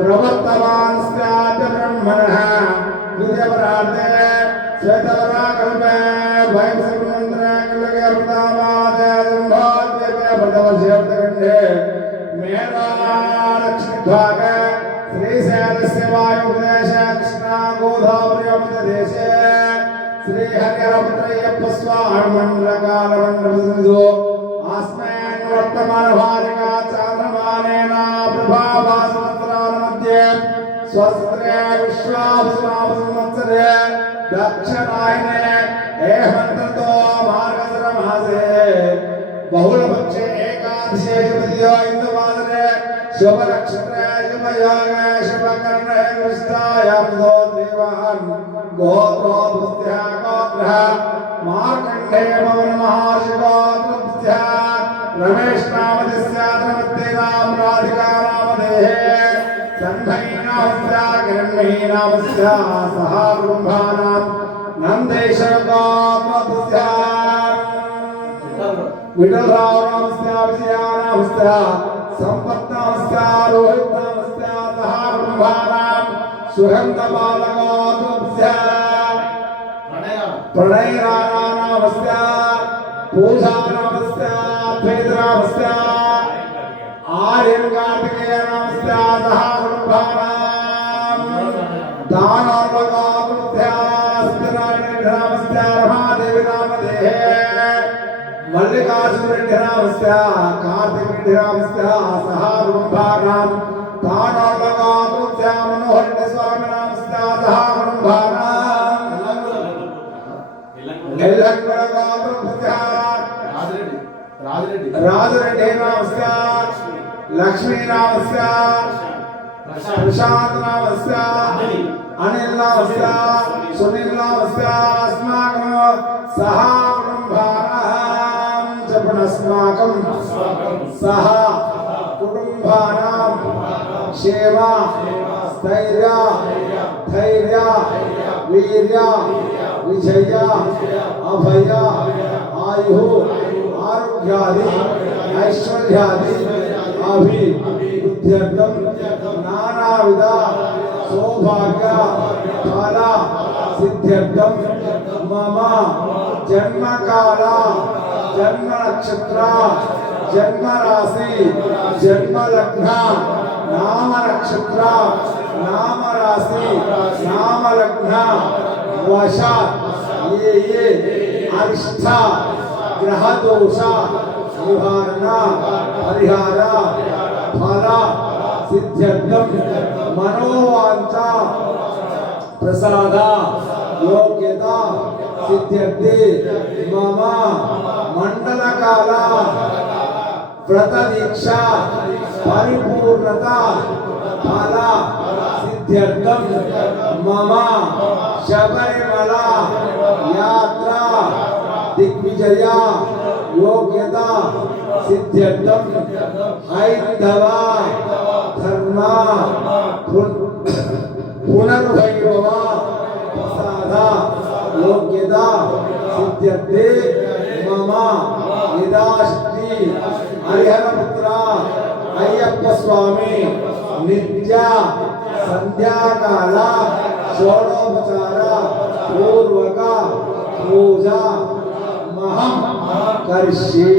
प्रवर्तमान स्यात् ब्रह्मणः विद्यपरार्थे श्वेतवराकल्पे भयं सर्वमन्त्रे कलगे अमृतामादे सम्भाद्यवे भद्रवर्षेऽर्थगण्डे मेधालक्ष्मीभागे श्रीशैलस्य वायुप्रदेशे कृष्णागोदावरी श्रीहरिहरपुत्रय्यप्पस्वामिमण्डलकालमण्डलसिन्धु अस्मिन् वर्तमानभारिका चान्द्रमानेन प्रभाभासवत्सरामध्ये स्वस्त्रे विश्वावसुनामसंवत्सरे दक्षिणायने हेमन्ततो मार्गशिरमासे बहुलपक्षे एकादशे शुभदियो इन्दुवासरे शुभनक्षत्रे शुभयोगे शुभकर्णे कृष्णायाब्दो देवान् गोत्रोद्भुत्या गोत्रः मार्कण्डे पवन महाशिवोद्भुत्या रमेश नामधस्य त्रमत्तेनां राधिका नामधेः सन्धई नामस्य किरण्मयी नामस्य सह कुटुम्बानां नन्देशोद्भुत्या विठलराव नामस्य विजया नामस्य संपत् नामस्य रोहित नामस्य सह कुटुम्बानां सुगन्धबालकोद्भुत्या प्रणय नामस्य पूजा नामस्य अद्वैत नामस्य आर्यन कार्तिकेय नामस्य सह कुटुम्बानां दानोर्वकोद्भुत्या सत्यनारायण नामस्य रमादेवी नामधेः मल्लिकार्जुन नामस्य कार्तिक नामस्य सह कुटुम्बानां दानोर्वकोद्भुत्या मनोहर स्वामी नामस्य सह कुटुम्बानां राजरेड्डी नामस्य लक्ष्मी नामस्य प्रशांत नामस्य अनिल नामस्य सुनील नामस्य अस्माकं सह कुटुम्बानां जपनस्माकं सह कुटुम्बानां सेवा स्थैर्य धैर्य वीर्य विजय अभय आयु आरोग्यादि ऐश्वर्यादि अभिवृद्ध्यर्थं नानाविध सौभाग्य फल सिद्ध्यर्थं मम जन्मकाल जन्म नक्षत्र जन्म राशि जन्म लग्न नाम नक्षत्र नाम राशि नाम लग्न वशात् ये अरिष्ट ग्रह दोष निवारण परिहार फल सिद्ध्यर्थं मनोवांछा प्रसाद योग्यता सिद्ध्यर्थे मम मंडल काल व्रत दीक्षा परिपूर्णता फल सिद्ध्यर्थं मम शबरिमला यात्रा दिग्विजय योग्यता सिद्ध्यर्थं हैंदव धर्म पुनर्वैभव प्रसाद योग्यता सिद्ध्यर्थे मम यदाशक्ति हरिहरपुत्र अय्यप्प स्वामी नित्य संध्याकाल षोडोपचार पूर्वक पूजा महं करिष्ये।